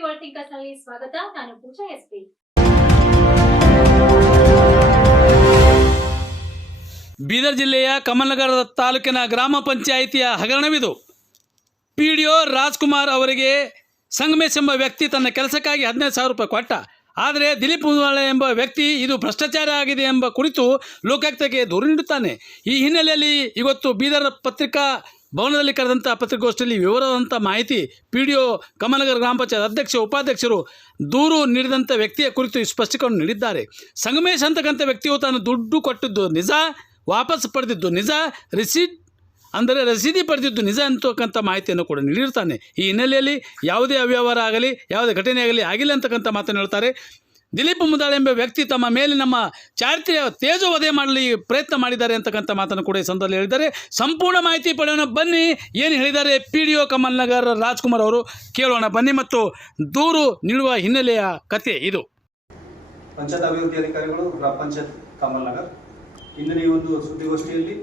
World ಥಿಂಕರ್ಸ್ನಲ್ಲಿ ಸ್ವಾಗತ. ನಾನು ಪೂಜಾ SP. Bidar ಜಿಲ್ಲೆಯ ಕಮಲನಗರ ತಾಲೂಕಿನ ಗ್ರಾಮ ಪಂಚಾಯಿತಿಯ ಹಗರಣವಿದು. ಪಿ ಡಿ ಒ ರಾಜ್ಕುಮಾರ್ ಅವರಿಗೆ ಸಂಗಮೇಶ್ ಎಂಬ ವ್ಯಕ್ತಿ ತನ್ನ ಕೆಲಸಕ್ಕಾಗಿ ಹದಿನೈದು ಸಾವಿರ ರೂಪಾಯಿ ಕೊಟ್ಟ. ಆದರೆ ದಿಲೀಪ್ ಮುನ್ವಾಳೆ ಎಂಬ ವ್ಯಕ್ತಿ ಇದು ಭ್ರಷ್ಟಾಚಾರ ಆಗಿದೆ ಎಂಬ ಕುರಿತು ಲೋಕಾಯುಕ್ತಕ್ಕೆ ದೂರು ನೀಡುತ್ತಾನೆ. ಈ ಹಿನ್ನೆಲೆಯಲ್ಲಿ ಇವತ್ತು ಬೀದರ್ ಪತ್ರಿಕಾ ಭವನದಲ್ಲಿ ಕರೆದಂಥ ಪತ್ರಿಕಾಗೋಷ್ಠಿಯಲ್ಲಿ ವಿವರವಾದಂಥ ಮಾಹಿತಿ ಪಿ ಡಿ ಒ ಕಮಲನಗರ ಗ್ರಾಮ ಪಂಚಾಯತ್ ಅಧ್ಯಕ್ಷ, ಉಪಾಧ್ಯಕ್ಷರು ದೂರು ನೀಡಿದಂಥ ವ್ಯಕ್ತಿಯ ಕುರಿತು ಸ್ಪಷ್ಟೀಕರಣ ನೀಡಿದ್ದಾರೆ. ಸಂಗಮೇಶ್ ಅಂತಕ್ಕಂಥ ವ್ಯಕ್ತಿಯು ತಾನು ದುಡ್ಡು ಕೊಟ್ಟಿದ್ದು ನಿಜ, ವಾಪಸ್ ಪಡೆದಿದ್ದು ನಿಜ, ರಿಸೀಟ್ ಅಂದರೆ ರಸೀದಿ ಪಡೆದಿದ್ದು ನಿಜ ಅಂತಕ್ಕಂಥ ಮಾಹಿತಿಯನ್ನು ಕೂಡ ನೀಡಿರ್ತಾನೆ. ಈ ಹಿನ್ನೆಲೆಯಲ್ಲಿ ಯಾವುದೇ ಅವ್ಯವಹಾರ ಆಗಲಿ, ಯಾವುದೇ ಘಟನೆ ಆಗಲಿ ಆಗಿಲ್ಲ ಅಂತಕ್ಕಂಥ ಮಾತನ್ನು ಹೇಳ್ತಾರೆ. ದಿಲೀಪ್ ಮುದಾಳೆ ಎಂಬ ವ್ಯಕ್ತಿ ತಮ್ಮ ಮೇಲೆ ನಮ್ಮ ಚಾರಿತ್ರ್ಯ ತೇಜೋವಧೆ ಮಾಡಲಿ ಪ್ರಯತ್ನ ಮಾಡಿದ್ದಾರೆ ಅಂತಕ್ಕಂಥ ಮಾತನ್ನು ಕೂಡ ಈ ಸಂದರ್ಭದಲ್ಲಿ ಹೇಳಿದ್ದಾರೆ. ಸಂಪೂರ್ಣ ಮಾಹಿತಿ ಪಡೆಯೋಣ. ಬನ್ನಿ, ಏನು ಹೇಳಿದ್ದಾರೆ P D O Kamalnagar Rajkumar ಅವರು? ಕೇಳೋಣ, ಬನ್ನಿ ಮತ್ತು ದೂರು ನೀಡುವ ಹಿನ್ನೆಲೆಯ ಕತೆ ಇದು. ಪಂಚಾಯತ್ ಅಭಿವೃದ್ಧಿ ಅಧಿಕಾರಿಗಳು, ಗ್ರಾಮ ಪಂಚಾಯತ್ ಕಮಲ್ನಗರ್. ಇಂದಿನ ಈ ಒಂದು ಸುದ್ದಿಗೋಷ್ಠಿಯಲ್ಲಿ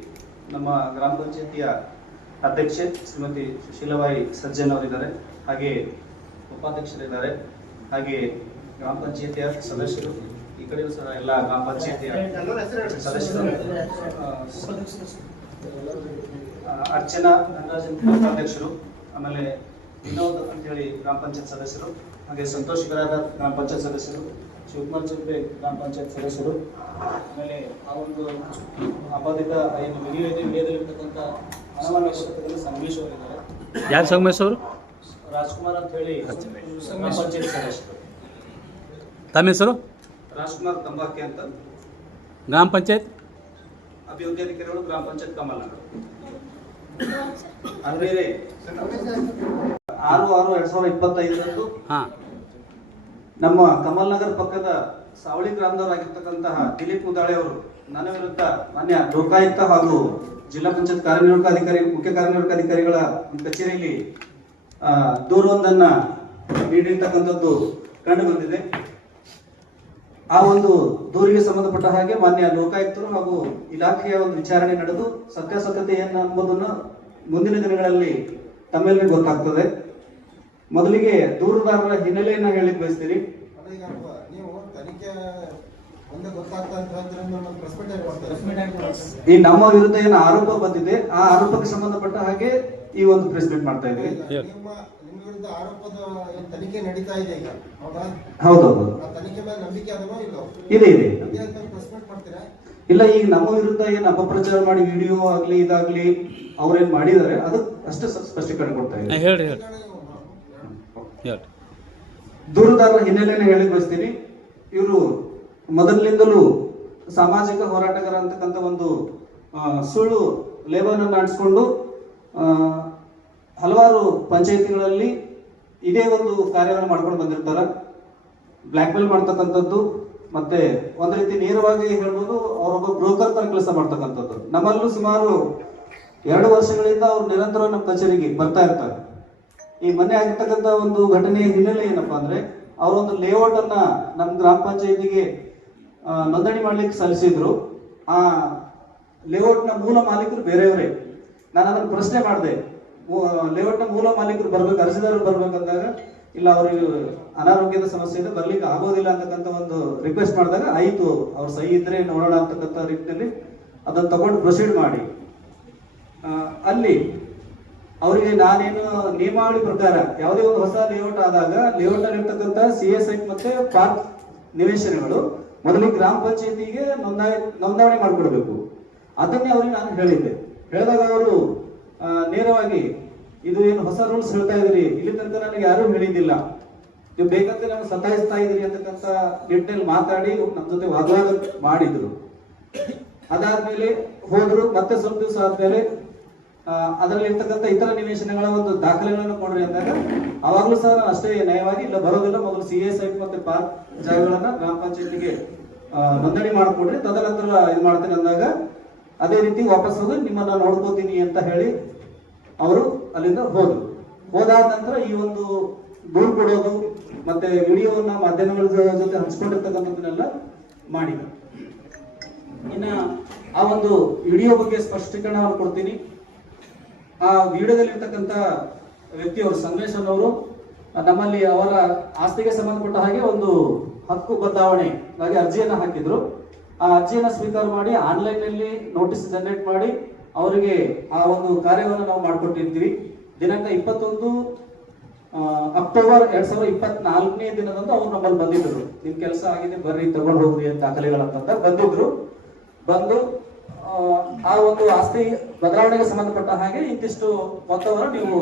ನಮ್ಮ ಗ್ರಾಮ ಪಂಚಾಯತಿಯ ಅಧ್ಯಕ್ಷೆ ಶ್ರೀಮತಿ ಸುಶೀಲಬಾಯಿ ಸಜ್ಜನ್ ಅವರಿದ್ದಾರೆ. ಹಾಗೆ ಉಪಾಧ್ಯಕ್ಷರಿದ್ದಾರೆ. ಹಾಗೆ ಗ್ರಾಮ ಪಂಚಾಯತಿಯ ಸದಸ್ಯರು ಈ ಕಡೆ ಎಲ್ಲ ಗ್ರಾಮ ಪಂಚಾಯತಿಯ ಸದಸ್ಯರು. ಅರ್ಚನಾ ಧನರಾಜನ್ ಅಧ್ಯಕ್ಷರು ಆಮೇಲೆ ವಿನೋದ್ ಅಂತೇಳಿ ಗ್ರಾಮ ಪಂಚಾಯತ್ ಸದಸ್ಯರು ಹಾಗೆ ಸಂತೋಷ್ ಗರಾದ ಗ್ರಾಮ ಪಂಚಾಯತ್ ಸದಸ್ಯರು ಶಿವಕುಮಾರ್ ಚಿಂಪೆ ಗ್ರಾಮ ಪಂಚಾಯತ್ ಸದಸ್ಯರು ಆಮೇಲೆ ಆ ಒಂದು ಅಪಾದಿತ ಏನು ವಿಡಿಯೋ ಇದೆ ವಿಡಿಯೋದಲ್ಲಿರ್ತಕ್ಕಂಥ ಹಣವನ್ನು ಸಂಗಮೇಶ್ ಅವರಿದ್ದಾರೆ. ಯಾರು ಸಂಗಮೇಶ್ ಅವರು? ರಾಜ್ಕುಮಾರ್ ಅಂತ ಹೇಳಿ ಗ್ರಾಮ ಪಂಚಾಯತ್ ಸದಸ್ಯರು. ತಮ್ಮ ಹೆಸರು? ರಾಜ್ಕುಮಾರ್ ತಂಬಾಕೆ ಅಂತ. ಗ್ರಾಮ ಪಂಚಾಯತ್? ಅಭಿವೃದ್ಧಿ ಅಧಿಕಾರಿಗಳು ಗ್ರಾಮ ಪಂಚಾಯತ್ ಕಮಲ್ನಗರ. ಆರು ಆರು ಎರಡ್ ಸಾವಿರದ ಇಪ್ಪತ್ತೈದರಂದು ಹಾಂ. ನಮ್ಮ ಕಮಲ್ನಗರ್ ಪಕ್ಕದ ಸಾವಳಿ ಗ್ರಾಮದವರಾಗಿರ್ತಕ್ಕಂತಹ ದಿಲೀಪ್ ಮುದಾಳೆ ಅವರು ನನ್ನ ವಿರುದ್ಧ ಮಾನ್ಯ ಲೋಕಾಯುಕ್ತ ಹಾಗೂ ಜಿಲ್ಲಾ ಪಂಚಾಯತ್ ಕಾರ್ಯನಿರ್ವಾಹಕ ಅಧಿಕಾರಿ ಮುಖ್ಯ ಕಾರ್ಯನಿರ್ವಾಹಕ ಅಧಿಕಾರಿಗಳ ಕಚೇರಿಯಲ್ಲಿ ದೂರವೊಂದನ್ನ ನೀಡಿರ್ತಕ್ಕಂಥದ್ದು ಕಂಡು ಬಂದಿದೆ. ಆ ಒಂದು ದೂರಿಗೆ ಸಂಬಂಧಪಟ್ಟ ಹಾಗೆ ಮಾನ್ಯ ಲೋಕಾಯುಕ್ತರು ಹಾಗೂ ಇಲಾಖೆಯ ಒಂದು ವಿಚಾರಣೆ ನಡೆದು ಸತ್ಯಾಸತ್ಯತೆ ಏನು ಎಂಬುದನ್ನು ಮುಂದಿನ ದಿನಗಳಲ್ಲಿ ತಮ್ಮೆಲ್ಲರಿಗೂ ಗೊತ್ತಾಗ್ತದೆ. ಮೊದಲಿಗೆ ದೂರುದಾರರ ಹಿನ್ನೆಲೆಯನ್ನ ಹೇಳಿ ಬಯಸ್ತೀರಿ ಈ ನಮ್ಮ ವಿರುದ್ಧ ಏನು ಆರೋಪ ಬಂದಿದೆ ಆ ಆರೋಪಕ್ಕೆ ಸಂಬಂಧಪಟ್ಟ ಹಾಗೆ ಈ ಒಂದು ಪ್ರೆಸ್ ಮೀಟ್ ಮಾಡ್ತಾ ಇದ್ದೀವಿ. ವಿರುದ್ಧ ಆರೋಪದ ತನಿಖೆ ನಡೀತಾ ಇದೆ ಈಗ. ಹೌದಾ? ಹೌದೌದು ಆ ತನಿಖೆ ಮೇಲೆ ನಂಬಿಕೆ ಅದನೋ ಇಲ್ಲ ಇದೆ ಮಾಡ್ತೀರಾ? ಇಲ್ಲ ಈಗ ನಮ್ಮ ವಿರುದ್ಧ ಏನು ಅಪಪ್ರಚಾರ ಮಾಡಿ ವಿಡಿಯೋ ಆಗ್ಲಿ ಇದಾಗ್ಲಿ ಅವ್ರೇನ್ ಮಾಡಿದ್ದಾರೆ ಅದು ಅಷ್ಟೇ ಸ್ಪಷ್ಟೀಕರಣ ಕೊಡ್ತಾ ಇದೆ. ಹೇಳಿ ಹಿನ್ನೆಲೆಯನ್ನು ಹೇಳಿ. ಬಯಸ್ತೀನಿ ಇವರು ಮೊದಲಿನಿಂದಲೂ ಸಾಮಾಜಿಕ ಹೋರಾಟಗಾರ ಅಂತಕ್ಕಂಥ ಒಂದು ಸುಳ್ಳು ಲೇಬಲ್ ನಡೆಸಿಕೊಂಡು ಹಲವಾರು ಪಂಚಾಯತಿಗಳಲ್ಲಿ ಇದೇ ಒಂದು ಕಾರ್ಯವನ್ನು ಮಾಡ್ಕೊಂಡು ಬಂದಿರ್ತಾರೆ. ಬ್ಲ್ಯಾಕ್ ಮೇಲ್ ಮಾಡ್ತಕ್ಕಂಥದ್ದು ಮತ್ತೆ ಒಂದ್ ರೀತಿ ನೇರವಾಗಿ ಹೇಳ್ಬೋದು, ಅವರೊಬ್ಬ ಬ್ರೋಕರ್ ತರ ಕೆಲಸ ಮಾಡ್ತಕ್ಕಂಥದ್ದು. ನಮ್ಮಲ್ಲೂ ಸುಮಾರು ಎರಡು ವರ್ಷಗಳಿಂದ ಅವ್ರು ನಿರಂತರ ನಮ್ಮ ಕಚೇರಿಗೆ ಬರ್ತಾ ಇರ್ತಾರೆ. ಈ ಮೊನ್ನೆ ಆಗಿರ್ತಕ್ಕಂಥ ಒಂದು ಘಟನೆಯ ಹಿನ್ನೆಲೆ ಏನಪ್ಪಾ ಅಂದ್ರೆ ಅವರೊಂದು ಲೇಔಟ್ ಅನ್ನ ನಮ್ಮ ಗ್ರಾಮ ಪಂಚಾಯತಿಗೆ ನೋಂದಣಿ ಮಾಡ್ಲಿಕ್ಕೆ ಸಲ್ಲಿಸಿದ್ರು. ಆ ಲೇಔಟ್ನ ಮೂಲ ಮಾಲೀಕರು ಬೇರೆಯವರೇ. ನಾನು ಅದನ್ನ ಪ್ರಶ್ನೆ ಮಾಡಿದೆ. ಲೇಔಟ್ನ ಮೂಲ ಮಾಲೀಕರು ಬರ್ಬೇಕು, ಅರ್ಜಿದಾರರು ಬರ್ಬೇಕಂದಾಗ, ಇಲ್ಲ ಅವ್ರಿಗೆ ಅನಾರೋಗ್ಯದ ಸಮಸ್ಯೆಯಿಂದ ಬರ್ಲಿಕ್ಕೆ ಆಗೋದಿಲ್ಲ ಅಂತಕ್ಕಂಥ ಒಂದು ರಿಕ್ವೆಸ್ಟ್ ಮಾಡಿದಾಗ ಆಯಿತು, ಅವ್ರ ಸಹಿ ಇದ್ರೆ ನೋಡೋಣ ಅಂತಕ್ಕಂಥ ರೀತಿಯಲ್ಲಿ ಅದನ್ನ ತಗೊಂಡು ಪ್ರೊಸೀಡ್ ಮಾಡಿ. ಅಲ್ಲಿ ಅವರಿಗೆ ನಾನೇನು ನಿಯಮಾವಳಿ ಪ್ರಕಾರ ಯಾವುದೇ ಒಂದು ಹೊಸ ಲೇಔಟ್ ಆದಾಗ ಲೇಔಟ್ ಇರ್ತಕ್ಕಂಥ ಸಿ ಎಸ್ ಐ ಮತ್ತೆ ಪಾರ್ಕ್ ನಿವೇಶನಗಳು ಮೊದಲಿಗೆ ಗ್ರಾಮ ಪಂಚಾಯತಿಗೆ ನೋಂದಾಯಿ ನೋಂದಣಿ ಮಾಡಿಕೊಡ್ಬೇಕು. ಅದನ್ನೇ ಅವ್ರಿಗೆ ನಾನು ಹೇಳಿದ್ದೆ. ಹೇಳಿದಾಗ ಅವರು ನೇರವಾಗಿ, ಇದು ಏನು ಹೊಸ ರೂಲ್ಸ್ ಹೇಳ್ತಾ ಇದ್ರಿ ಇಲ್ಲಿ ತನಕ ನನಗೆ ಯಾರು ಹೇಳಿದ್ದಿಲ್ಲ. ನೀವು ಬೇಕಂತ ನಾನು ಸತಾಯಿಸ್ತಾ ಇದ್ರಿ ಅಂತಕ್ಕಂಥ ನಿಟ್ಟಿನಲ್ಲಿ ಮಾತಾಡಿ, ನಮ್ಮ ಜೊತೆ ವಾಗ್ವಾದ ಮಾಡಿದ್ರು. ಅದಾದ್ಮೇಲೆ ಹೋದ್ರು, ಮತ್ತೆ ಸ್ವಲ್ಪ ದಿವಸ ಆದ್ಮೇಲೆ ಅದರಲ್ಲಿ ಇರ್ತಕ್ಕಂಥ ಇತರ ನಿವೇಶನಗಳ ಒಂದು ದಾಖಲೆಗಳನ್ನು ಕೊಡ್ರಿ ಅಂದಾಗ, ಅವಾಗಲೂ ಸಹ ಅಷ್ಟೇ ನಯವಾಗಿ ಇಲ್ಲ, ಬರೋದಿಲ್ಲ, ಮೊದಲು ಸಿ ಎಸ್ ಐ ಮತ್ತೆ ಪಾರ್ಕ್ ಜಾಗಗಳನ್ನ ಗ್ರಾಮ ಪಂಚಾಯತಿಗೆ ನೋಂದಣಿ ಮಾಡಿಕೊಡ್ರಿ. ತದನಂತರ ಇದು ಮಾಡ್ತೇನೆ ಅಂದಾಗ, ಅದೇ ರೀತಿ ವಾಪಸ್ ಹೋಗಿ ನಿಮ್ಮನ್ನ ನೋಡ್ಕೋತೀನಿ ಅಂತ ಹೇಳಿ ಅವರು ಅಲ್ಲಿಂದ ಹೋದರು. ಹೋದಾದ ನಂತರ ಈ ಒಂದು ದೂರು ಕೊಡೋದು ಮತ್ತೆ ವಿಡಿಯೋವನ್ನ ಮಾಧ್ಯಮಗಳ ಜೊತೆ ಹಂಚ್ಕೊಂಡಿರ್ತಕ್ಕಂಥದ್ದನ್ನೆಲ್ಲ ಮಾಡಿದರು. ಇನ್ನ ಆ ಒಂದು ವಿಡಿಯೋ ಬಗ್ಗೆ ಸ್ಪಷ್ಟೀಕರಣವನ್ನು ಕೊಡ್ತೀನಿ. ಆ ವಿಡಿಯೋದಲ್ಲಿ ಇರ್ತಕ್ಕಂಥ ವ್ಯಕ್ತಿ ಅವರು ಸಂಗಮೇಶ್ ಅನ್ನೋರು, ನಮ್ಮಲ್ಲಿ ಅವರ ಆಸ್ತಿಗೆ ಸಂಬಂಧಪಟ್ಟ ಹಾಗೆ ಒಂದು ಹಕ್ಕು ಬದಲಾವಣೆಗಾಗಿ ಅರ್ಜಿಯನ್ನ ಹಾಕಿದ್ರು. ಆ ಅರ್ಜಿಯನ್ನ ಸ್ವೀಕಾರ ಮಾಡಿ ಆನ್ಲೈನ್ನಲ್ಲಿ ನೋಟಿಸ್ ಜನರೇಟ್ ಮಾಡಿ ಅವರಿಗೆ ಆ ಒಂದು ಕಾರ್ಯವನ್ನು ನಾವು ಮಾಡಿಕೊಟ್ಟಿರ್ತೀವಿ. ದಿನಾಂಕ ಇಪ್ಪತ್ತೊಂದು ಅಕ್ಟೋಬರ್ ಎರಡ್ ಸಾವಿರದ ಇಪ್ಪತ್ನಾಲ್ಕನೇ ದಿನದಂದು ಅವ್ರು ನಮ್ಮಲ್ಲಿ ಬಂದಿದ್ರು. ನಿಮ್ ಕೆಲಸ ಆಗಿದೆ ಬರ್ರಿ ತಗೊಂಡು ಹೋಗ್ರಿ ಅಂತ ದಾಖಲೆಗಳಂತ ಬಂದಿದ್ರು. ಬಂದು ಆ, ಒಂದು ಆಸ್ತಿ ಬದಲಾವಣೆಗೆ ಸಂಬಂಧಪಟ್ಟ ಹಾಗೆ ಇಂತಿಷ್ಟು ಮೊತ್ತವನ್ನು ನೀವು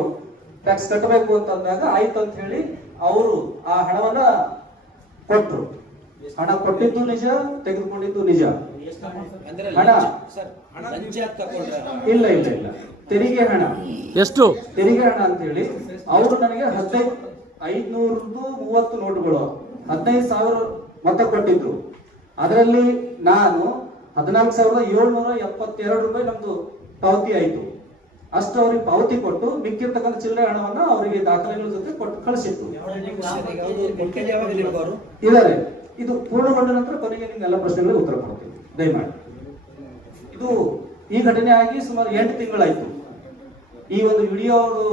ಟ್ಯಾಕ್ಸ್ ಕಟ್ಟಬೇಕು ಅಂತ ಅಂದಾಗ ಆಯ್ತು ಅಂತ ಹೇಳಿ ಅವರು ಆ ಹಣವನ್ನ ಕೊಟ್ರು. ಹಣ ಕೊಟ್ಟಿದ್ದು ನಿಜ ತೆಗೆದುಕೊಂಡಿದ್ದು ನಿಜ. ಹಣ. ಇಲ್ಲ ಇಲ್ಲ ಇಲ್ಲ. ತೆರಿಗೆ ಹಣ. ಎಷ್ಟು? ತೆರಿಗೆ ಹಣ ಅಂತ ಹೇಳಿ ಅವರು ನನಗೆ ಹದಿನೈದು ಐದ್ನೂರದ್ದು ಮೂವತ್ತು ನೋಟುಗಳು ಹದಿನೈದು ಸಾವಿರ ಮೊತ್ತ ಕೊಟ್ಟಿದ್ರು. ಅದರಲ್ಲಿ ನಾನು ಹದಿನಾಲ್ಕು ಸಾವಿರದ ಏಳ್ನೂರ ಎಪ್ಪತ್ತೆರಡು ರೂಪಾಯಿ ನಮ್ದು ಪಾವತಿ ಆಯಿತು. ಅಷ್ಟು ಅವ್ರಿಗೆ ಪಾವತಿ ಕೊಟ್ಟು ಮಿಕ್ಕಿರ್ತಕ್ಕಂಥ ಚಿಲ್ಲರೆ ಹಣವನ್ನ ಅವರಿಗೆ ದಾಖಲೆಗಳ ಜೊತೆ ಕೊಟ್ಟು ಕಳಿಸಿತ್ತು ಕೊಟ್ಟಿದ್ದು ನಿಮ್ಗೆ ಇದು ಪೂರ್ಣಗೊಂಡ ನಂತರ ಕೊನೆಗೆ ನಿಮ್ಗೆಲ್ಲ ಪ್ರಶ್ನೆಗಳಿಗೆ ಉತ್ತರ ಕೊಡ್ತೀವಿ ದಯಮಾಡಿ. ಇದು ಈ ಘಟನೆ ಆಗಿ ಸುಮಾರು ಎಂಟು ತಿಂಗಳಾಯ್ತು. ಈ ಒಂದು ವಿಡಿಯೋ ಅವರು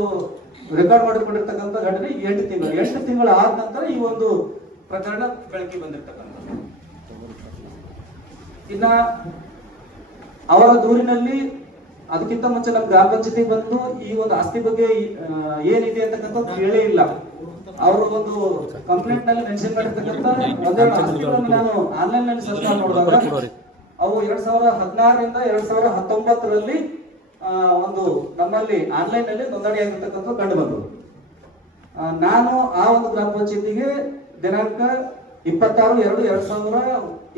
ರೆಕಾರ್ಡ್ ಮಾಡಿಕೊಂಡಿರ್ತಕ್ಕಂಥ ಘಟನೆ ಎಂಟು ತಿಂಗಳು. ಎಂಟು ತಿಂಗಳು ಆದ ನಂತರ ಈ ಒಂದು ಪ್ರಕರಣ ಬೆಳಕಿಗೆ ಬಂದಿರ್ತಕ್ಕಂಥ ಇನ್ನ ಅವರ ದೂರಿನಲ್ಲಿ ಅದಕ್ಕಿಂತ ಮುಂಚೆ ನಮ್ಮ ಗ್ರಾಮ ಪಂಚಾಯತಿ ಬಂದು ಈ ಒಂದು ಆಸ್ತಿ ಬಗ್ಗೆ ಏನಿದೆ ಅಂತಕ್ಕಂಥದ್ದು ಹೇಳೇ ಇಲ್ಲ. ಅವರು ಒಂದು ಕಂಪ್ಲೇಂಟ್ನಲ್ಲಿ ಮೆನ್ಷನ್ ಮಾಡಿರ್ತಕ್ಕಂಥ ಒಂದೆರಡು ಆಸ್ತಿಗಳನ್ನು ನಾನು ಆನ್ಲೈನ್ನಲ್ಲಿ ಸರ್ಚ್ ನೋಡಿದಾಗ ಅವು ಎರಡ್ ಸಾವಿರದ ಹದಿನಾರರಿಂದ ಎರಡ್ ಸಾವಿರದ ಹತ್ತೊಂಬತ್ತರಲ್ಲಿ ಒಂದು ನಮ್ಮಲ್ಲಿ ಆನ್ಲೈನ್ನಲ್ಲಿ ನೋಂದಣಿ ಆಗಿರ್ತಕ್ಕಂಥ ಕಂಡು ಬಂದವು. ನಾನು ಆ ಒಂದು ಗ್ರಾಮ ಪಂಚಾಯತಿಗೆ ದಿನಾಂಕ ಇಪ್ಪತ್ತಾರು ಎರಡು ಎರಡ್ ಸಾವಿರ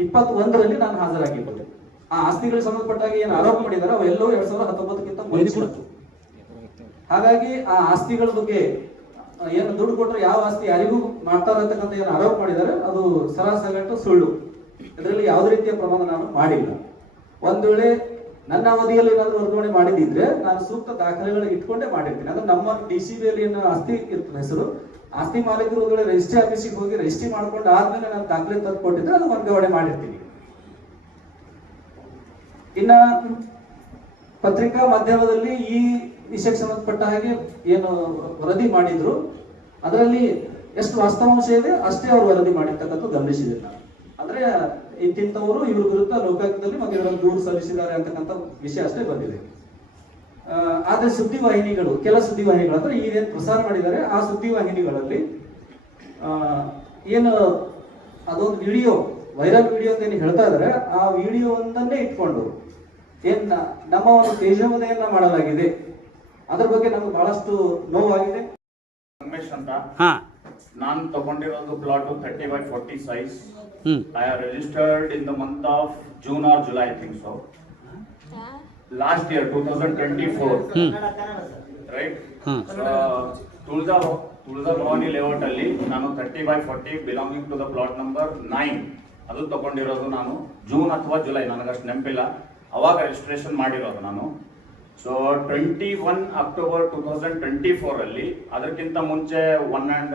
ಇಪ್ಪತ್ತ್ ಒಂದರಲ್ಲಿ ನಾನು ಹಾಜರಾಗಿದ್ದೆ. ಆ ಆಸ್ತಿಗಳಿಗೆ ಸಂಬಂಧಪಟ್ಟಾಗ ಏನು ಆರೋಪ ಮಾಡಿದಾರೆ ಅವೆಲ್ಲವೂ ಎರಡ್ ಸಾವಿರದ ಹತ್ತೊಂಬತ್ತಕ್ಕಿಂತ ಹಾಗಾಗಿ ಆ ಆಸ್ತಿಗಳ ಬಗ್ಗೆ ಏನು ದುಡ್ಡು ಕೊಟ್ಟರೆ ಯಾವ ಆಸ್ತಿ ಯಾರಿಗೂ ಮಾಡ್ತಾರೆ ಅಂತಕ್ಕಂಥ ಏನು ಆರೋಪ ಮಾಡಿದ್ದಾರೆ, ಅದು ಸರಾಸಗಟ್ಟು ಸುಳ್ಳು. ಇದರಲ್ಲಿ ಯಾವುದೇ ರೀತಿಯ ಪ್ರಮಾಣ ನಾನು ಮಾಡಿಲ್ಲ. ಒಂದು ವೇಳೆ ನನ್ನ ಅವಧಿಯಲ್ಲಿ ಏನಾದ್ರು ವರ್ಗಾವಣೆ ಮಾಡಿದಿದ್ರೆ ನಾನು ಸೂಕ್ತ ದಾಖಲೆಗಳು ಇಟ್ಕೊಂಡೇ ಮಾಡಿರ್ತೀನಿ. ಅಂದ್ರೆ ನಮ್ಮ ಡಿ ಸಿ ಬಿಯಲ್ಲಿ ಏನು ಆಸ್ತಿ ಇರ್ತದೆ ಹೆಸರು, ಆಸ್ತಿ ಮಾಲೀಕರು ಒಂದ್ ವೇಳೆ ರಿಜಿಸ್ಟ್ರಿ ಆಫೀಸಿಗೆ ಹೋಗಿ ರಿಜಿಸ್ಟ್ರಿ ಮಾಡ್ಕೊಂಡು ಆದ್ಮೇಲೆ ನಾನು ದಾಖಲೆ ತಂದು ಕೊಟ್ಟಿದ್ರೆ ಅದು ವರ್ಗಾವಣೆ ಮಾಡಿರ್ತೀನಿ. ಇನ್ನ ಪತ್ರಿಕಾ ಮಾಧ್ಯಮದಲ್ಲಿ ಈ ವಿಷಯಕ್ಕೆ ಸಂಬಂಧಪಟ್ಟ ಹಾಗೆ ಏನು ವರದಿ ಮಾಡಿದ್ರು. ಅದರಲ್ಲಿ ಎಷ್ಟು ವಾಸ್ತವಾಂಶ ಇದೆ ಅಷ್ಟೇ ಅವರು ವರದಿ ಮಾಡಿರ್ತಕ್ಕಂಥ ಗಮನಿಸಿದೆ ನಾನು ಅಂದ್ರೆ ಇಂತಿಂತವರು ಇವ್ರ ವಿರುದ್ಧ ಲೋಕಾಯುಕ್ತದಲ್ಲಿ ಮತ್ತೆ ಇವರನ್ನು ದೂರು ಸಲ್ಲಿಸಿದ್ದಾರೆ ಅಂತಕ್ಕಂಥ ವಿಷಯ ಅಷ್ಟೇ ಬಂದಿದೆ. ಆ, ಸುದ್ದಿ ಸುದ್ದಿವಾಹಿನಿಗಳು ಕೆಲ ಸುದ್ದಿವಾಹಿನಿಗಳು ಅಂದ್ರೆ ಈಗೇನು ಪ್ರಸಾರ ಮಾಡಿದ್ದಾರೆ ಆ ಸುದ್ದಿವಾಹಿನಿಗಳಲ್ಲಿ ವಾಹಿನಿಗಳಲ್ಲಿ ಏನು ಅದೊಂದು ವಿಡಿಯೋ ವೈರಲ್ ವಿಡಿಯೋ ಅಂತ ಏನು ಹೇಳ್ತಾ ಇದ್ದಾರೆ ಆ ವಿಡಿಯೋ ಒಂದನ್ನೇ ಇಟ್ಕೊಂಡು ಏನ್ ನಮ್ಮ ಒಂದು ತೇಜೋದಯನ್ನ ಮಾಡಲಾಗಿದೆ. ಅದ್ರ ಬಗ್ಗೆ ನಮ್ಗೆ ಬಹಳಷ್ಟು ನೋವಾಗಿದೆ. ರಮೇಶ್ ಅಂತ. ಹಾ. ನಾನು ತಗೊಂಡಿರೋದು plot thirty by forty size hmm. I are registered in the month of June or July I think so last year two thousand twenty four right hmm. Tulja Tulja Bhavani layout ಅಲ್ಲಿ ನಾನು thirty by forty belonging to the plot number nine ಅದು ತಗೊಂಡಿರೋದು ನಾನು June ಅಥವಾ July ನನಗಷ್ಟು ನೆನಪಿಲ್ಲ. ಅವಾಗ registration ಮಾಡಿರೋದು ನಾನು. So twenty one October two thousand twenty four ಅಲ್ಲಿ ಅದಕ್ಕಿಂತ ಮುಂಚೆ one and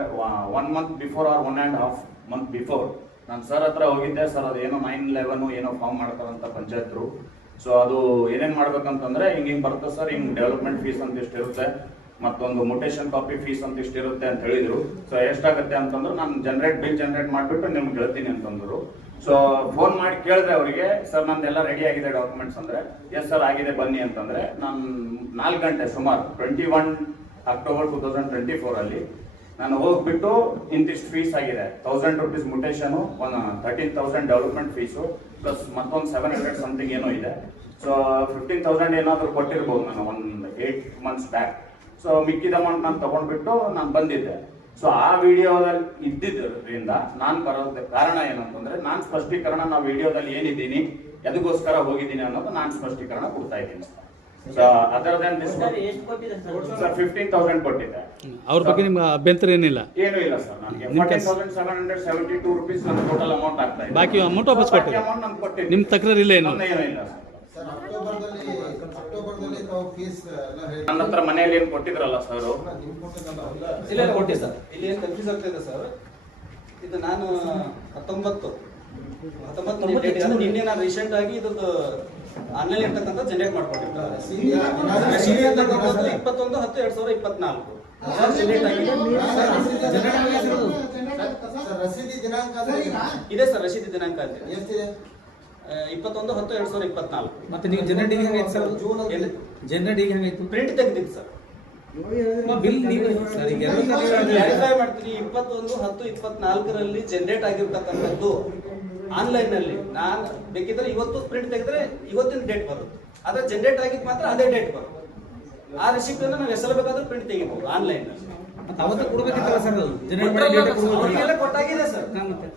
one month before or one and half month before ನಾನು ಸರ್ ಹತ್ರ ಹೋಗಿದ್ದೆ. ಸರ್ ಅದು ಏನೋ ನೈನ್ ಲೆವೆನ್ ಏನೋ ಫಾರ್ಮ್ ಮಾಡ್ತಾರಂತ ಪಂಚಾಯತ್ರು. ಸೊ ಅದು ಏನೇನು ಮಾಡ್ಬೇಕಂತಂದ್ರೆ, ಹಿಂಗೆ ಹಿಂಗೆ ಬರುತ್ತೆ ಸರ್ ಹಿಂಗೆ ಡೆವಲಪ್ಮೆಂಟ್ ಫೀಸ್ ಅಂತ ಎಷ್ಟು ಇರುತ್ತೆ. ಮತ್ತೊಂದು ಮೊಟೇಶನ್ ಕಾಪಿ ಫೀಸ್ ಅಂತ ಇಷ್ಟಿರುತ್ತೆ ಅಂತ ಹೇಳಿದ್ರು. ಸೊ ಎಷ್ಟಾಗುತ್ತೆ ಅಂತಂದ್ರೆ ನಾನು ಜನರೇಟ್ ಬಿಲ್ ಜನರೇಟ್ ಮಾಡ್ಬಿಟ್ಟು ನಿಮ್ಗೆ ಹೇಳ್ತೀನಿ ಅಂತಂದ್ರು. ಸೊ ಫೋನ್ ಮಾಡಿ ಕೇಳಿದ್ರೆ ಅವರಿಗೆ, ಸರ್, ನಂದೆಲ್ಲ ರೆಡಿ ಆಗಿದೆ ಡಾಕ್ಯುಮೆಂಟ್ಸ್ ಅಂದ್ರೆ. ಎಸ್ ಸರ್ ಆಗಿದೆ, ಬನ್ನಿ. ಅಂತಂದ್ರೆ ನಾನು ನಾಲ್ಕು ಗಂಟೆ, ಸುಮಾರು twenty one October two thousand twenty four ಅಲ್ಲಿ ನಾನು ಹೋಗ್ಬಿಟ್ಟು ಇಂತಿಷ್ಟು ಫೀಸ್ ಆಗಿದೆ. Thousand rupees mutation one thirteen thousand development fees plus ಮತ್ತೊಂದು ಸೆವೆನ್ ಹಂಡ್ರೆಡ್ ಸಮಥಿಂಗ್ ಏನೋ ಇದೆ. ಸೊ ಫಿಫ್ಟೀನ್ ತೌಸಂಡ್ ಏನಾದರೂ ಕೊಟ್ಟಿರ್ಬೋದು ನಾನು, ಒಂದು ಏಟ್ ಮಂತ್ಸ್ ಬ್ಯಾಕ್ ಸೊ ಮಿಕ್ಕಿದ ಅಮೌಂಟ್ ನಾನು ತಗೊಂಡ್ಬಿಟ್ಟು ನಾನು ಬಂದಿದ್ದೆ. ಸೊ ಆ ವಿಡಿಯೋದಲ್ಲಿ ಇದ್ದಿದ್ದರಿಂದ ನಾನು ಬರೋದ ಕಾರಣ ಏನಂತಂದ್ರೆ ನಾನು ಸ್ಪಷ್ಟೀಕರಣ ನಾವು ವಿಡಿಯೋದಲ್ಲಿ ಏನಿದ್ದೀನಿ ಎದಕ್ಕೋಸ್ಕರ ಹೋಗಿದ್ದೀನಿ ಅನ್ನೋದು ನಾನು ಸ್ಪಷ್ಟೀಕರಣ ಕೊಡ್ತಾ ಇದ್ದೀನಿ. So other than this sir fifteen thousand ಕೊಟ್ಟಿದ್ದೆ. ಅವ್ರ ಬಗ್ಗೆ ನಿಮ್ಗೆ ಅಭ್ಯಂತರ ಏನಿಲ್ಲ? ಏನೂ ಇಲ್ಲ ಸರ್ ನನಗೆ. ನಿಮ್ ಫೋರ್ಟೀನ್ ಕೆಲ್ಸ- seven hundred seventy two rupees ನನ್ನ ಟೋಟಲ್ ಅಮೌಂಟ್ ಆಗ್ತಾ ಇದೆ. ಬಾಕಿ amount ವಾಪಸ್ ಕೊಟ್ಟಿದ್ದೆ ಅಮೌಂಟ್ ನಾನು ಕೊಟ್ಟಿದ್ದೀನಿ ನಿಮ್ ತಕರಾರು ಇಲ್ಲ ಏನು ನನ್ನ ಏನೂ ಇಲ್ಲ ಸರ್ ನನ್ನ ಹತ್ರ ಮನೆಯಲ್ಲಿ ಏನು ಕೊಟ್ಟಿದ್ರಲ್ಲ ಸರ್? ಇಲ್ಲ ಕೊಟ್ಟಿ ಸರ್. ಇಲ್ಲಿ ಏನು ಕನ್ಫ್ಯೂಸ್ ಆಗ್ತಾ ಇದೆ ಸರ್? ಇದು ನಾನು ಹತ್ತೊಂಬತ್ತು. ಹತ್ತೊಂಬತ್ತು ಇದೆ. ನಿನ್ನೆ ನಾನು ರೀಸೆಂಟ್ ಆಗಿ ಇದ್ರದ್ದು ಆನ್ಲೈನ್ ಇರ್ತಕ್ಕಂಥ ಜನರೇಟ್ ಮಾಡ್ಕೊಂಡಿರ್ತಾರೆ ಇಪ್ಪತ್ತೊಂದು ಹತ್ತು ಎರಡ್ ಸಾವಿರದ ಇಪ್ಪತ್ನಾಲ್ಕು. ಜನರೇಟ್ ಆಗಿದೆ. ದಿನಾಂಕ ಅಂದ್ರೆ ಇದೆ ಸರ್ ರಸೀದಿ ದಿನಾಂಕ ಆ, ಇಪ್ಪತ್ತೊಂದು ಹತ್ತು ಎರಡ್ ಸಾವಿರದ ಇಪ್ಪತ್ನಾಲ್ಕು. ಮತ್ತೆ ನೀವು ಜನರೇಟಿಂಗ್ ಹೆಂಗೈತೆ ಸರ್? June generate? ಜನರೇಟಿಂಗ್ ಹೆಂಗಾಯ್ತು ಪ್ರಿಂಟ್ ತೆಗೆದಿತ್ತು ಸರ್. ಬಿಲ್ ನೀವು ಸರ್ ಈಗ ಕ್ಲಾರಿಫೈ ಮಾಡ್ತೀನಿ ಇಪ್ಪತ್ತೊಂದು ಹತ್ತು ಇಪ್ಪತ್ನಾಲ್ಕರಲ್ಲಿ ಜನರೇಟ್ ಆಗಿರ್ತಕ್ಕಂಥದ್ದು ಆನ್ಲೈನ್ನಲ್ಲಿ ನಾನು ಬೇಕಿದ್ರೆ ಇವತ್ತು ಪ್ರಿಂಟ್ ತೆಗೆದ್ರೆ ಇವತ್ತಿನ ಡೇಟ್ ಬರುತ್ತೆ. ಆದ್ರೆ ಜನರೇಟ್ ಆಗಿದ್ ಮಾತ್ರ ಅದೇ ಡೇಟ್ ಬರುತ್ತೆ. ಆ ರಿಸಿಪ್ಟ್ ಅನ್ನು ನಾವು ಎಸಲಬೇಕಾದ್ರೆ ಪ್ರಿಂಟ್ ತೆಗಿಬಹುದು ಆನ್ಲೈನ್ನಲ್ಲಿ ಮತ್ತೆ ಅವತ್ತು ಕೊಡ್ಬೇಕಿತ್ತಲ್ಲ ಸರ್ ಅದು? ಜನರೇಟ್ ಮಾಡಿ ಡೇಟಾ ಅವ್ರಿಗೆಲ್ಲ ಕೊಡ್ಬೇಕು ಕೊಟ್ಟಾಗಿದೆ ಸರ್.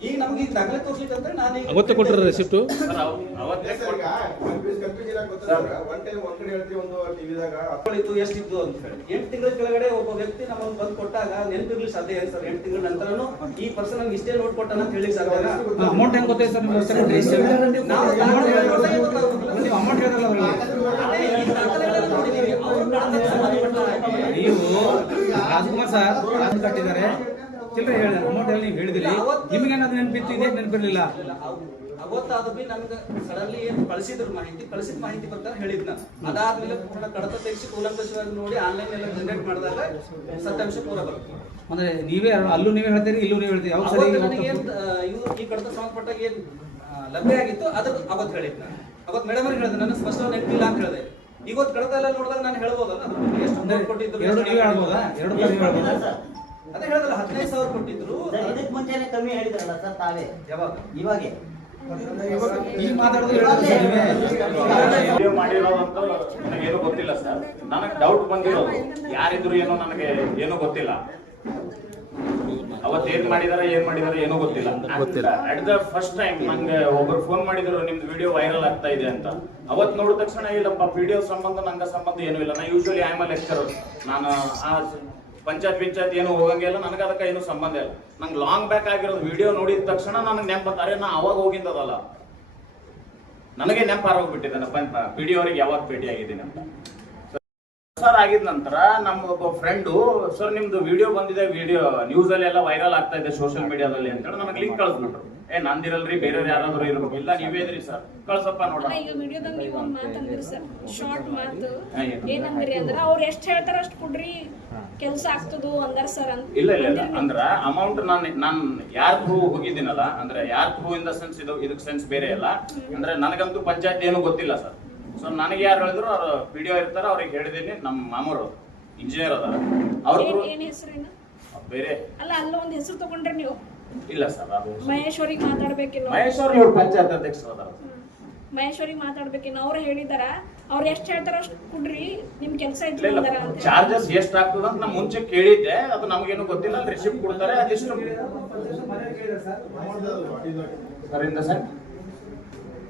ಈಗ ನಮ್ಗೆ ಈಗ ದಾಖಲೆ ತೋರ್ಸ್ಲಿಕ್ಕಂದ್ರೆ ನಾನು ಅವತ್ತು ಕೊಟ್ಟಿರೋ ರೆಸಿಪ್ಟು ಸರ್ ಅವ್- ಅವತ್ತೇ ಸರ್, ಈಗ ಕೊಟ್ಟು- ಗೊತ್ತಿಲ್ಲ confusion ಒನ್ ಟೈಮ್ ಒಂದ್ ಕಡೆ ಹೇಳ್ತೀವಿ ಒಂದು ಟಿವಿದಾಗ ಇತ್ತು ಎಷ್ಟಿತ್ತು ಅಂತ ಹೇಳಿ. ಎಂಟು ತಿಂಗಳ ಕೆಳಗಡೆ ಒಬ್ಬ ವ್ಯಕ್ತಿ ನಮಗೆ ಬಂದು ಕೊಟ್ಟಾಗ ನೆನಪಿರ್ಲಿ ಸಾಧ್ಯ ಇದೆ ಸರ್ ಎಂಟು ತಿಂಗಳ ನಂತರನು ಈ ಪರ್ಸನ್ ನಮ್ಗೆ ಇಷ್ಟೇ ನೋಟ್ ಕೊಟ್ಟಾನ ಅಂತ ಹೇಳಿ ಸರ್ ಅಮೌಂಟ್ ಹೆಂಗ್ ಗೊತ್ತಾಯ್ತು ಸರ್ ನೀವು ಅಷ್ಟೇ ಕೊಟ್ರಿ ನಾವು ದಾಖಲೆ ಹೇಳಿದ್ರೆ ಗೊತ್ತಾಗುತ್ತಲ್ಲ. ನೀವು ಅಮೌಂಟ್ ಹೇಳಿದ್ರಲ್ಲ ಅದ್ರಲ್ಲಿ ನೀವು ರಾಜ್ಕುಮಾರ್ ಸರ್ ರಾಜ್ ಕಟ್ಟಿದ್ದಾರೆ. ಚಿಲ್ಲರೆ ಹೇಳಿ ಅಮೌಂಟ್ ಅಲ್ಲಿ ನೀವು ಹೇಳಿದಿರಿ. ನಿಮ್ಗೆ ಏನಾದ್ರು ನೆನಪಿತ್ತು ಇದೇ ನೆನಪಿರ್ಲಿಲ್ಲ? ಇಲ್ಲ, ಅವ್- ಅವತ್ತಾದ ಬಿ ನಮ್ಗೆ ಸಡನ್ಲಿ ಏನು ಕಳಿಸಿದ್ರು ಮಾಹಿತಿ ಕಳಿಸಿದ ಮಾಹಿತಿ ಪ್ರಕಾರ ಹೇಳಿದ್ನ ಅದಾದ್ಮೇಲೆ ಪೂರ್ಣ ಕಡತ ತೆಗಿಸಿ ಕೂಲಂಕಷವಾಗಿ ನೋಡಿ ಆನ್ಲೈನ್ ಎಲ್ಲ ಜನರೇಟ್ ಮಾಡಿದಾಗ ಸತ್ಯಾಂಶ ಪೂರ ಬರುತ್ತೆ. ಅಂದ್ರೆ ನೀವೇ ಅಲ್ಲೂ ನೀವೇ ಹೇಳ್ತೀರಿ ಇಲ್ಲೂ ನೀವು ಹೇಳ್ತೀರಿ? ಯಾವ ಸರಿ ನನಗೆ ಇವು ಈ ಕಡತ ಸಂಬಂಧಪಟ್ಟಾಗ ಏನ್ ಲಭ್ಯ ಆಗಿತ್ತು ಅದಕ್ಕೆ ಅವತ್ತು ಹೇಳಿದ್ನ ಅವತ್ತು ಮೇಡಮ್ ಅವ್ರಿಗೆ ಹೇಳಿದೆ ನನ್ನ ಸ್ಪಷ್ಟವಾಗಿ ನೆನಪಿಲ್ಲ ಅಂತ ಹೇಳಿದೆ. ಇವತ್ತು ಕಡತ ಎಲ್ಲ ನೋಡಿದಾಗ ನಾನು ಹೇಳ್ಬೋದಲ್ಲ ಎಷ್ಟು ಕೊಟ್ಟಿದ್ರು ಎರಡು ನೀವು ಹೇಳ್ಬೋದಾ? ಎರಡು ತರ ನೀವೇ ಹೇಳ್ಬೋದಾ? ಅದೇ ಹೇಳಿದಲ್ಲ ಹದಿನೈದು ಸಾವಿರ ಕೊಟ್ಟಿದ್ರು. ಇದಕ್ಕೆ ಮುಂಚೆನೆ ಕಮ್ಮಿ ಹೇಳಿದ್ರಲ್ಲ ಸರ್ ತಾವೇ? ಯಾವಾಗ? ಇವಾಗ. ಈ ಮಾತಾಡೋದು ಮಾಡಿರೋದಂತೂ ನನಗೇನು ಗೊತ್ತಿಲ್ಲ ಸರ್. ನನಗೆ ಡೌಟ್ ಬಂದಿರೋದು. ಯಾರಿದ್ರು ಏನೋ ನನಗೆ ಏನೂ ಗೊತ್ತಿಲ್ಲ. ಅವತ್ತು ಏನ್ ಮಾಡಿದಾರೆ ಏನ್ ಮಾಡಿದಾರೆ ಏನೂ ಗೊತ್ತಿಲ್ಲ. ಗೊತ್ತಿಲ್ಲ. ಅಟ್ ದ ಫಸ್ಟ್ ಟೈಮ್ ನಂಗೆ ಒಬ್ರು ಫೋನ್ ಮಾಡಿದ್ರು ನಿಮ್ದು ವಿಡಿಯೋ ವೈರಲ್ ಆಗ್ತಾ ಇದೆ ಅಂತ. ಅವತ್ ನೋಡಿದ ತಕ್ಷಣ ಇಲ್ಲಪ್ಪ ವಿಡಿಯೋ ಸಂಬಂಧ ನಂಗ ಸಂಬಂಧ ಏನೂ ಇಲ್ಲ. ನಾ ಯೂಶಲಿ ಐ ಎಂ ಲೆಕ್ಚರ್ ನಾನು ಆ ಪಂಚಾಯತ್ ಪಂಚಾಯತ್ ಏನು ಹೋಗಂಗಿಲ್ಲ ನನಗೆ ಅದಕ್ಕೆ ಏನು ಸಂಬಂಧ ಇಲ್ಲ. ನಂಗೆ ಲಾಂಗ್ ಬ್ಯಾಕ್ ಆಗಿರೋದು ವಿಡಿಯೋ ನೋಡಿದ ತಕ್ಷಣ ನನಗೆ ನೆನಪತ್ತಾರೆ ನಾ ಅವಾಗ ಹೋಗಿದ್ದದಲ್ಲ. ನನಗೆ ನೆನಪಾರೋಗ್ಬಿಟ್ಟಿದ್ದಾನೆ ಡಿ ಅವರಿಗೆ ಯಾವಾಗ ಭೇಟಿ ಆಗಿದ್ದೀನಿ ಅಂತ. ಸರ್ ಆಗಿದ ನಂತರ ನಮ್ಮ ಒಬ್ಬ ಫ್ರೆಂಡು ಸರ್ ನಿಮ್ದು ವಿಡಿಯೋ ಬಂದಿದೆ ವಿಡಿಯೋ ನ್ಯೂಸ್ ಅಲ್ಲಿ ಎಲ್ಲ ವೈರಲ್ ಆಗ್ತಾ ಇದೆ ಸೋಷಿಯಲ್ ಮೀಡಿಯಾದಲ್ಲಿ ಅಂತ ಹೇಳಿ ನಮಗೆ ಲಿಂಕ್ ಕಳಿಸ್ಬಿಟ್ರು. ಏ ನಂದಿರಲ್ರಿ ಬೇರೆಯವ್ರು ಯಾರಾದ್ರೂ ಇರ್ಬೇಕು ಇಲ್ಲ ನೀವೇ ಇದ್ರಿ ಸರ್ ಕಳ್ಸಪ್ಪ ನೋಡ್ರಿ ಈಗ ವಿಡಿಯೋದಾಗ ನೀವು ಒಂದ್ ಮಾತಂದ್ರಿ ಸರ್ ಶಾರ್ಟ್ ಮಾತು. ಹಾ, ಏನು? ಏನಂದ್ರಿ ಅಂದ್ರ ಅವ್ರ ಎಷ್ಟ್ ಹೇಳ್ತಾರ ಅಷ್ಟ್ ಕೊಡ್ರಿ ಕೆಲ್ಸ ಆಗ್ತದು ಅಂದಾರ ಸರ್ ಅಂತ ಇಲ್ಲ ಇಲ್ಲ ಇಲ್ಲ. ಅಂದ್ರ ಅಮೌಂಟ್ ನಾನು ನಾನು ಯಾರ ಥ್ರೂ ಹೋಗಿದ್ದೀನಲ್ಲ ಅಂದ್ರೆ ಯಾರ ಥ್ರೂ ಇಂದ ದ ಸೆನ್ಸ್ ಇದು ಇದಕ್ಕೆ ಸೆನ್ಸ್ ಬೇರೆ ಅಲ್ಲ. ಅಂದ್ರೆ ನನಗಂತೂ ಪಂಚಾಯತ್ ಏನು ಗೊತ್ತಿಲ್ಲ ಸರ್ ಸೊ ನನಗೆ ಯಾರು ಹೇಳಿದ್ರು ಅವ್ರು ವಿಡಿಯೋ ಇರ್ತಾರ ಅವ್ರಿಗೆ ಹೇಳಿದೀನಿ. ನಮ್ಮ ಮಾಮೂರು ಇಂಜಿನಿಯರ್ ಅದಾರ. ಅವ್ರ ಏನ್ ಹೆಸರೇನು ಬೇರೆ. ಅಲ್ಲ ಅಲ್ಲ ಒಂದ್ ಹೆಸರು ತಗೊಂಡ್ರೆ ನೀವು. ಇಲ್ಲ ಸರ್ ಅದು ಮಹೇಶ್ವರಿಗೆ ಮಾತಾಡ್ಬೇಕಿಲ್ಲ ಮಹೇಶ್ ಅವ್ರು ಇವ್ರು ಪಂಚಾಯತ್ ಅಧ್ಯಕ್ಷರು ಅದಾರ. ಮಹೇಶ್ವರಿಗೆ ಮಾತಾಡ್ಬೇಕಿಲ್ಲ ಅವ್ರ ಹೇಳಿದಾರ. ಅವ್ರ ಎಷ್ಟ್ ಹೇಳ್ತಾರ ಅಷ್ಟ್ ಕೊಡ್ರಿ ನಿಮ್ ಕೆಲ್ಸ ಇಲ್ಲ ಇತ್ತು ಇಲ್ಲ ಅಂದಾರ ಅಂತ ಚಾರ್ಜಸ್ ಎಷ್ಟು ಆಗ್ತದ ಅಂತ ನಾ ಮುಂಚೆ ಕೇಳಿದ್ದೆ. ಅದು ನಮಗೇನು ಗೊತ್ತಿಲ್ಲ ರಿಸಿಪ್ಟ್ ಕೊಡ್ತಾರೆ ಅದಿಷ್ಟು. ಸರಿಂದ ಸರ್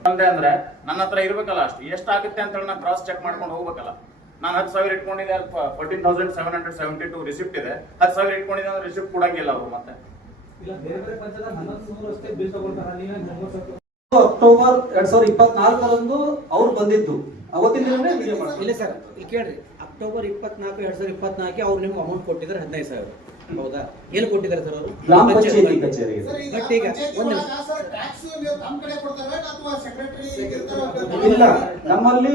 ಅಂದೆ ಅಂದ್ರೆ ನನ್ನ ಹತ್ರ ಇರ್ಬೇಕಲ್ಲ ಅಷ್ಟು. ಎಷ್ಟು ಆಗುತ್ತೆ ಅಂತ ಹೇಳಿ ನಾನು ಕ್ರಾಸ್ ಚೆಕ್ ಮಾಡ್ಕೊಂಡು ಹೋಗ್ಬೇಕಲ್ಲ. ನಾನು ಹತ್ತು ಸಾವಿರ ಇಟ್ಕೊಂಡಿದ್ದೆ fourteen thousand seven hundred seventy two receipt ಇದೆ. ಹತ್ತು ಸಾವಿರ ಇಟ್ಕೊಂಡಿದ್ದೆ ಅಂದ್ರೆ ರಿಸಿಪ್ಟ್ ಕೊಡಂಗಿಲ್ಲ ಅವರು ಮತ್ತೆ. ಅಕ್ಟೋಬರ್ ಎರಡ್ ಸಾವಿರದ ಇಪ್ಪತ್ನಾಲ್ಕರಂದು ಅವ್ರು ಬಂದಿದ್ದು. ಅವತ್ತಿನ ಇಲ್ಲ ಸರ್. ಇಲ್ಲಿ ಕೇಳ್ರಿ. ಅಕ್ಟೋಬರ್ ಇಪ್ಪತ್ನಾಲ್ಕು ಎರಡ್ ಸಾವಿರದ ಇಪ್ಪತ್ನಾಲ್ಕು ಅವ್ರು ನಿಮ್ಗೆ ಅಮೌಂಟ್ ಕೊಟ್ಟಿದ್ದಾರೆ ಹದಿನೈದು ಸಾವಿರ. ಹೌದಾ? ಏನು ಕೊಟ್ಟಿದ್ದಾರೆ ಸರ್ ಅವರು? ಗ್ರಾಮ ಪಂಚಾಯತಿ ಈಗ ಬಟ್ ಈಗ ಒಂದು ಸರ್ ಟ್ಯಾಕ್ಸ್ ನೀವು ತಮ್ಮ ಕಡೆ ಕೊಡ್ತಾರೆ ಅಥವಾ ಸೆಕ್ರೆಟರಿ ಇಲ್ಲ ನಮ್ಮಲ್ಲಿ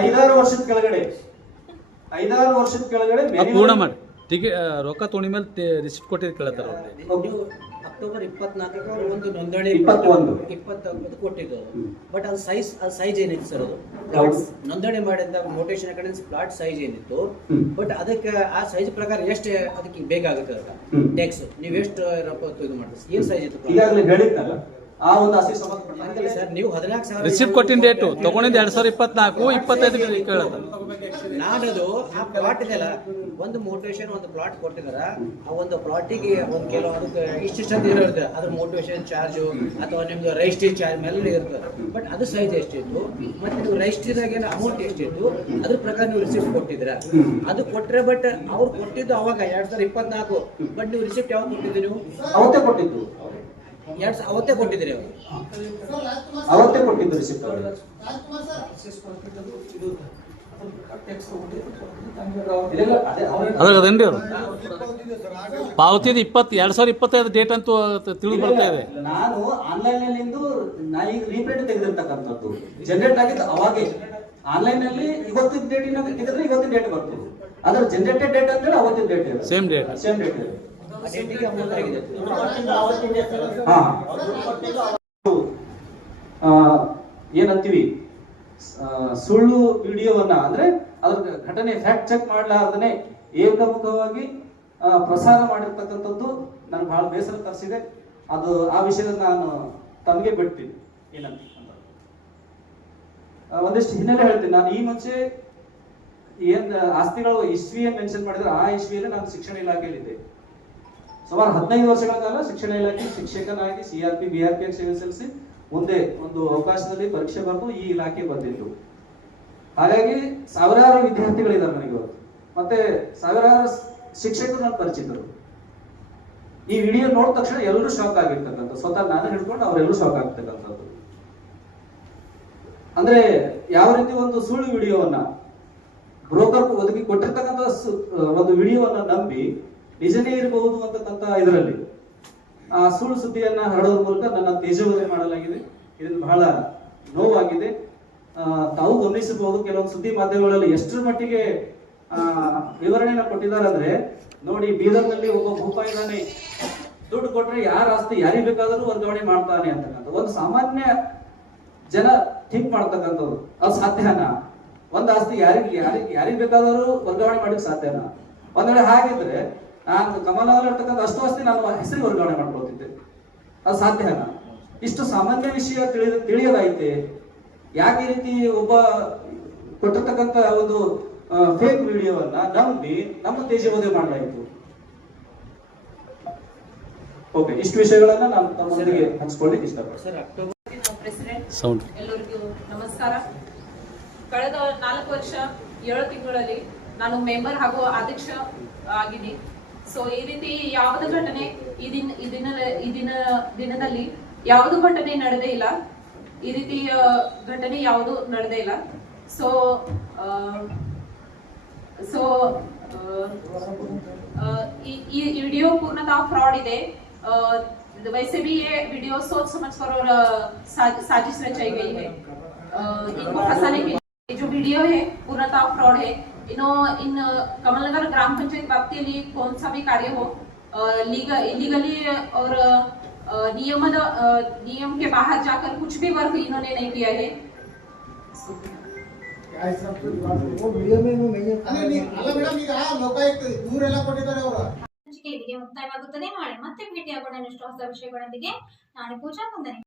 ಐದಾರು ವರ್ಷದ ಕೆಳಗಡೆ ಐದಾರು ವರ್ಷದ ಕೆಳಗಡೆ ಪೂರ್ಣ ಮಾಡಿ. ಟಿಕೆಟ್ ರೊಕ್ಕ ತೊಗೊಂಡ ಮೇಲೆ ರಿಸಿಪ್ಟ್ ಕೊಟ್ಟಿದ್ದು ಕೇಳತ್ತಾರ ಅವ್ರಿಗೆ ಅಕ್ಟೋಬರ್ ಇಪ್ಪತ್ನಾಲ್ಕಕ್ಕೆ ಅವರು ಒಂದು ನೋಂದಣಿ ಇಪ್ಪತ್ತೊಂದು. ಇಪ್ಪತ್ತೊಂದು ಕೊಟ್ಟಿದ್ದು. ಬಟ್ ಅದು ಸೈಜ್ ಅದು ಸೈಜ್ ಏನಿತ್ತು ಸರ್ ಅದು? ನೋಂದಣಿ ಮಾಡಿದ ನೋಟೇಶನ್ ಕಡೆ ಪ್ಲಾಟ್ ಸೈಜ್ ಏನಿತ್ತು. ಬಟ್ ಅದಕ್ಕೆ ಆ ಸೈಜ್ ಪ್ರಕಾರ ಎಷ್ಟು ಅದಕ್ಕೆ ಬೇಕಾಗುತ್ತೆ. ಟ್ಯಾಕ್ಸ್ ನೀವು ಎಷ್ಟು ಇದು ಮಾಡ್ತೀರಿ? ಏನ್ ಸೈಜ್ ಇತ್ತು ಆ ಒಂದು ಆಸೆ ಸಂಬಂಧಪಟ್ಟ ಹಂಗಲ್ಲ ಸರ್. ನೀವು ಹದಿನಾಲ್ಕು ಸಾವಿರ ರಿಸಿಪ್ಟ್ ಕೊಟ್ಟಿನ ಡೇಟು ತಗೊಂಡಿದ್ದು ಎರಡ್ ಸಾವಿರದ ಇಪ್ಪತ್ನಾಲ್ಕು ಇಪ್ಪತ್ತೈದು ಕೇಳೋದು. ನಾನದು ಆ ಪ್ಲಾಟ್ ಇದೆಯಲ್ಲ ಒಂದು ಮೋಟಿವೇಶನ್ ಒಂದು ಪ್ಲಾಟ್ ಕೊಟ್ಟಿದಾರ. ಆ ಒಂದು ಪ್ಲಾಟಿಗೆ ಒಂದು ಕೆಲವೊಂದು ಅದಕ್ಕೆ ಇಷ್ಟ ಅಂತ ಇರುತ್ತೆ ಅದ್ರ ಮೋಟಿವೇಶನ್ ಚಾರ್ಜು ಅಥವಾ ನಿಮ್ದು ರಜಿಸ್ಟ್ರಿ ಚಾರ್ಜ್ ಮೇಲೆ ಇರ್ತದೆ. ಬಟ್ ಅದು ಸೈಜ್ ಎಷ್ಟಿತ್ತು? ಮತ್ತೆ ನೀವು ರಜಿಸ್ಟ್ರಿದಾಗ ಏನು ಅಮೌಂಟ್ ಎಷ್ಟಿತ್ತು? ಅದ್ರ ಪ್ರಕಾರ ನೀವು ರಿಸಿಪ್ಟ್ ಕೊಟ್ಟಿದ್ರ ಅದು ಕೊಟ್ರೆ ಬಟ್ ಅವ್ರು ಕೊಟ್ಟಿದ್ದು ಅವಾಗ ಎರಡ್ ಸಾವಿರದ ಇಪ್ಪತ್ನಾಲ್ಕು. ಬಟ್ ನೀವು ರಿಸಿಪ್ಟ್ ಯಾವಾಗ ಕೊಟ್ಟಿದ್ದೀರಿ ನೀವು? ಅವತ್ತೇ ಕೊಟ್ಟಿದ್ದು. ಎರಡ್ ಸಾವಿರ ಅವತ್ತೇ ಕೊಟ್ಟಿದ್ದೀರಿ ಅವರು. ಸರ್ ರಾಜ್ಕುಮಾರ್ ಸರ್, ಅವತ್ತೇ ಕೊಟ್ಟಿದ್ದು ರಿಸಿಪ್ಟ್ ಅವರು ಅದೇನ್ರಿ ಅವರು? ಪಾವತಿದು ಇಪ್ಪತ್ತು ಎರಡ್ ಸಾವಿರದ ಇಪ್ಪತ್ತೈದು ಡೇಟ್ ಅಂತೂ ತಿಳಿದು ಬರ್ತಾ ಇದೆ. ನಾನು ಆನ್ಲೈನ್ನಲ್ಲಿ ನಾ ಈಗ ರೀಪ್ರಿಂಟ್ ತೆಗೆದಿರ್ತಕ್ಕಂಥದ್ದು. ಜನರೇಟ್ ಆಗಿದ್ದು ಅವಾಗೆ. ಆನ್ಲೈನ್ನಲ್ಲಿ ಇವತ್ತಿನ ಡೇಟ್ ತೆಗೆದ್ರೆ ಇವತ್ತಿನ ಡೇಟ್ ಬರ್ತದೆ. ಅದ್ರ ಜನರೇಟೆಡ್ ಡೇಟ್ ಅಂದ್ರೆ ಅವತ್ತಿನ ಡೇಟ್ ಇದೆ ಡೇಟ್ date. ಸೇಮ್ ಡೇಟ್ ಇದೆ ಏನಂತೀವಿ? ಸುಳ್ಳು ವಿಡಿಯೋವನ್ನ, ಅಂದ್ರೆ ಅದ್ರ ಘಟನೆ ಫ್ಯಾಕ್ಟ್ ಚೆಕ್ ಮಾಡ್ಲಾರ್ದನೆ ಏಕಮುಖವಾಗಿ ಪ್ರಸಾರ ಮಾಡಿರ್ತಕ್ಕಂಥದ್ದು ನನ್ಗೆ ಬಹಳ ಬೇಸರ ತರಿಸಿದೆ ಅದು, ಆ ವಿಷಯದ ನಾನು ತಮಗೆ ಬಿಡ್ತೀನಿ. ಏನಂತ ಒಂದಿಷ್ಟು ಹಿನ್ನೆಲೆ ಹೇಳ್ತೀನಿ. ನಾನು ಈ ಮುಂಚೆ ಏನ್ ಆಸ್ತಿಗಳು ಇಸ್ವಿ ಏನ್ ಮೆನ್ಷನ್ ಮಾಡಿದ್ರೆ ಆ ಇಸ್ವಿಯಲ್ಲಿ ನಾನು ಶಿಕ್ಷಣ ಇಲಾಖೆಯಲ್ಲಿದ್ದೆ. ಸುಮಾರು ಹದಿನೈದು ವರ್ಷಗಳ ಕಾಲ ಶಿಕ್ಷಣ ಇಲಾಖೆ ಶಿಕ್ಷಕನಾಗಿ C R P B R P ಸೇವೆ ಸಲ್ಲಿಸಿ ಮುಂದೆ ಒಂದು ಅವಕಾಶದಲ್ಲಿ ಪರೀಕ್ಷೆ ಬರೆದು ಈ ಇಲಾಖೆ ಬಂದಿದ್ದು. ಹಾಗಾಗಿ ಸಾವಿರಾರು ವಿದ್ಯಾರ್ಥಿಗಳಿದ್ದಾರೆ ನನಗೆ ಇವತ್ತು ಮತ್ತೆ ಸಾವಿರಾರು ಶಿಕ್ಷಕರು ನನ್ನ ಪರಿಚಿತರು. ಈ ವಿಡಿಯೋ ನೋಡಿದ ತಕ್ಷಣ ಎಲ್ಲರೂ ಶಾಕ್ ಆಗಿರ್ತಕ್ಕಂಥ ಸ್ವತಃ ನಾನು ಹಿಡ್ಕೊಂಡು ಅವರೆಲ್ಲರೂ ಶಾಕ್ ಆಗ್ತಕ್ಕಂಥದ್ದು. ಅಂದ್ರೆ ಯಾವ ರೀತಿ ಒಂದು ಸುಳ್ಳು ವಿಡಿಯೋವನ್ನ ಬ್ರೋಕರ್ ಒದಗಿ ಕೊಟ್ಟಿರ್ತಕ್ಕಂಥ ಒಂದು ವಿಡಿಯೋವನ್ನ ನಂಬಿ ನಿಜನೇ ಇರಬಹುದು ಅಂತಕ್ಕಂತ ಇದರಲ್ಲಿ. ಆ ಸುಳ್ಳು ಸುದ್ದಿಯನ್ನ ಹರಡೋದ್ರ ಮೂಲಕ ನನ್ನ ತೇಜೋವಧೆ ಮಾಡಲಾಗಿದೆ. ಇದನ್ನು ಬಹಳ ನೋವಾಗಿದೆ. ಆ, ತಾವು ಗಮನಿಸಬಹುದು ಕೆಲವೊಂದು ಸುದ್ದಿ ಮಾಧ್ಯಮಗಳಲ್ಲಿ ಎಷ್ಟರ ಮಟ್ಟಿಗೆ ಆ, ವಿವರಣೆಯನ್ನ ಕೊಟ್ಟಿದ್ದಾರೆ ಅಂದ್ರೆ ನೋಡಿ ಬೀದರ್ನಲ್ಲಿ ಒಬ್ಬ ಭೂಪಾಯಿದಾನೆ ದುಡ್ಡು ಕೊಟ್ರೆ ಯಾರ ಆಸ್ತಿ ಯಾರಿಗೆ ಬೇಕಾದರೂ ವರ್ಗಾವಣೆ ಮಾಡ್ತಾನೆ ಅಂತಕ್ಕಂಥ ಒಂದು ಸಾಮಾನ್ಯ ಜನ ಥಿಂಕ್ ಮಾಡ್ತಕ್ಕಂಥದ್ದು ಅದು ಸಾಧ್ಯನಾ? ಒಂದ್ ಆಸ್ತಿ ಯಾರಿಗೆ ಯಾರಿಗೆ ಯಾರಿಗೆ ಬೇಕಾದರೂ ವರ್ಗಾವಣೆ ಮಾಡಲಿಕ್ಕೆ ಸಾಧ್ಯನಾ? ಒಂದ್ ವೇಳೆ ಹಾಗಿದ್ರೆ ನಾನು ಕಮಲಾಲ್ ಇರ್ತಕ್ಕಂಥ ಅಷ್ಟು ಅಷ್ಟೇ ನಾನು ಹೆಸರು ವರ್ಗಾವಣೆ ಮಾಡ್ಕೊಳ್ತಿದ್ದೆ. ಅದು ಸಾಧ್ಯನಾ ಇಷ್ಟು ಸಾಮಾನ್ಯ ವಿಷಯ ತಿಳಿದ ತಿಳಿಯದೈತೆ ಯಾಕೆ ರೀತಿ ಒಬ್ಬ ಕೊಟ್ಟಿರ್ತಕ್ಕಂಥ ಒಂದು ಫೇಕ್ ವಿಡಿಯೋವನ್ನ ನಂಬಿ ನಮ್ಮ ತೇಜೋವಧೆ ಮಾಡಲಾಯಿತು. ಓಕೆ ಇಷ್ಟು ವಿಷಯಗಳನ್ನ ನಾನು ತಮ್ಮೊಂದಿಗೆ ಹಂಚ್ಕೊಳ್ಳಿಕ್ಕೆ ಇಷ್ಟಪಡ್ತೀನಿ. ಸರ್ ಅಕ್ಟೋಬರ್ ಪ್ರೆಸಿಡೆಂಟ್ ಸೌಂಡ್ ಎಲ್ಲರಿಗೂ ನಮಸ್ಕಾರ. ಕಳೆದ ನಾಲ್ಕು ವರ್ಷ ಏಳು ತಿಂಗಳಲ್ಲಿ ನಾನು ಮೆಂಬರ್ ಹಾಗೂ ಅಧ್ಯಕ್ಷ ಆಗಿದ್ದೀನಿ. ಸೊ ಈ ರೀತಿ ಯಾವುದು ಘಟನೆ ದಿನದಲ್ಲಿ ಯಾವುದು ಘಟನೆ ನಡೆದೇ ಇಲ್ಲ. ಈ ರೀತಿ ಘಟನೆ ಯಾವುದು ನಡೆದೇ ಇಲ್ಲ. ಸೊ ಸೊ ಈ ವಿಡಿಯೋ ಪೂರ್ಣತಃ ಫ್ರಾಡ್ ಇದೆ. वैसे भी ये वीडियो सोच ವಿಡಿಯೋ कर और साजिश रचाई गई है इनको फंसाने के ವಿಡಿಯೋ जो वीडियो इनो इन अ, कमलनगर ग्राम पंचायत व्याप्ति के लिए कौन सा भी कार्य हो लीगल इलीगली और अ, नियम नियम के बाहर जाकर कुछ भी वर्क इन्होंने नहीं किया है ಅಲ್ಲ ನೀ- ಅಲ್ಲ ಮೇಡಮ್ ಈಗ ಲೋಕಾಯುಕ್ತ ದೂರೆಲ್ಲ ಕೊಟ್ಟಿದ್ದಾರೆ ಅವರು ಸಂಚಿಕೆ ಇಲ್ಲಿಗೆ ಮುಕ್ತಾಯವಾಗುತ್ತದೆ ನಾಳೆ ಮತ್ತೆ ಭೇಟಿಯಾಗೋಣ ಇನ್ನಷ್ಟು ಹೊಸ ವಿಷಯಗಳೊಂದಿಗೆ ನಾನು ಪೂಜಾ ವಂದನೆ